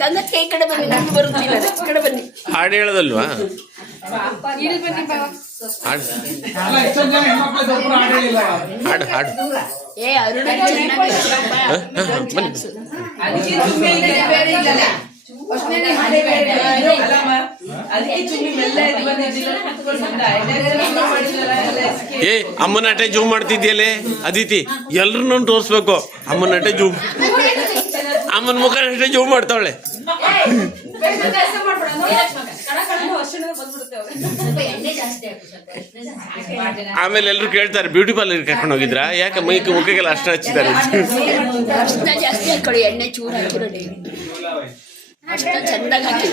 ಗಂಗಕ್ಕೆ ಈ ಕಡೆ ಬನ್ನಿ, ನಾನು ಬರುತ್ತಿಲ್ಲ, ಈ ಕಡೆ ಬನ್ನಿ. ಹಾಡು ಹೇಳೋದಲ್ವಾ? ಹಾಡು ಹಾಡು ಏ ಅರುಣ ಏ ಅಮ್ಮನಟೆ ಜೂಮ್ ಮಾಡ್ತಿದ್ಯಲ್ಲೇ ಅದಿತಿ, ಎಲ್ರನ್ನೂ ತೋರಿಸ್ಬೇಕು. ಅಮ್ಮನಟೆ ಜೂಮ್, ಅಮ್ಮನ ಮುಖ ಅಷ್ಟೇ ಜೂಮ್ ಮಾಡ್ತಾವಳೆ. ಆಮೇಲೆ ಎಲ್ರು ಕೇಳ್ತಾರೆ ಬ್ಯೂಟಿ ಪಾರ್ಲರ್ ಕರ್ಕೊಂಡು ಹೋಗಿದ್ರಾ, ಯಾಕೆ ಮುಖಕ್ಕೆಲ್ಲ ಅಷ್ಟ ಹಚ್ಚಿದ್ದಾರೆ? ಅರ್ಶಿನ ಜಾಸ್ತಿ ಹಾಕೊಳ್ಳಿ, ಎಣ್ಣೆ ಚೂರು ಹಾಕಿರೋ ಅಷ್ಟ ಚಂದಾಗಿ ಹಾಕಿ.